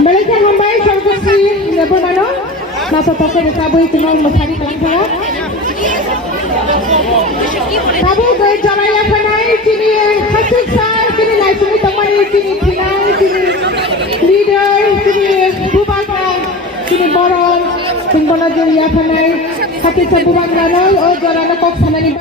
Balikan hambay sa kasi labon ano? Nasa toko ni Taboy tinggal masari kalang saya. Taboy ko jaraya panay kini hasik sa kini lai sini teman kini pinang kini leader kini bubakan kini borong tinggal jaraya panay hasik sa bubakan o jarana kok sana ni